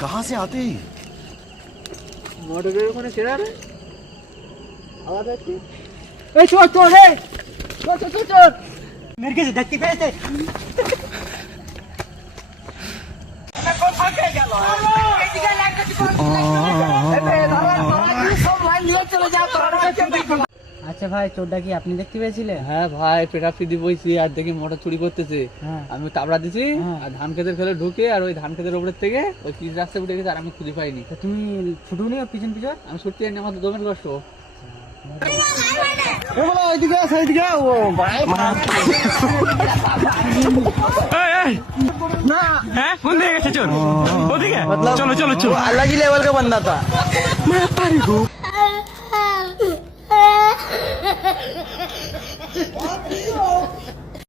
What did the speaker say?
कहाँ से आते हैं? মোটরের ওখানে কেরা রে আওয়াজ আসছে এই চোর চোর রে চোর চোর চোর মেরে গেছে দেখতে পেয়েছে আচ্ছা ভাই, চোরটা কি আপনি দেখতে পেয়েছিলেন? হ্যাঁ ভাই, পেটাপিটি বইছি আর দেখি মোটর চুরি করতেছে। হ্যাঁ। আমি তাবড়া দিছি হ্যাঁ। আর ধান খেতের ফেলে ঢুকে আর ওই ধান খেতের উপরের থেকে ওই পিচ রাস্তায় উঠে গেছে আর আমি খুঁজে পাইনি। তো তুমি ছুটুনি ওর পিছন পিছন? আমি সত্যি জানি আমার তো দমের কষ্ট। হ্যাঁ কোন দিকে গেছে চোর? ওদিকে চলো চলো চলো। अलग ही लेवल का बंदा था।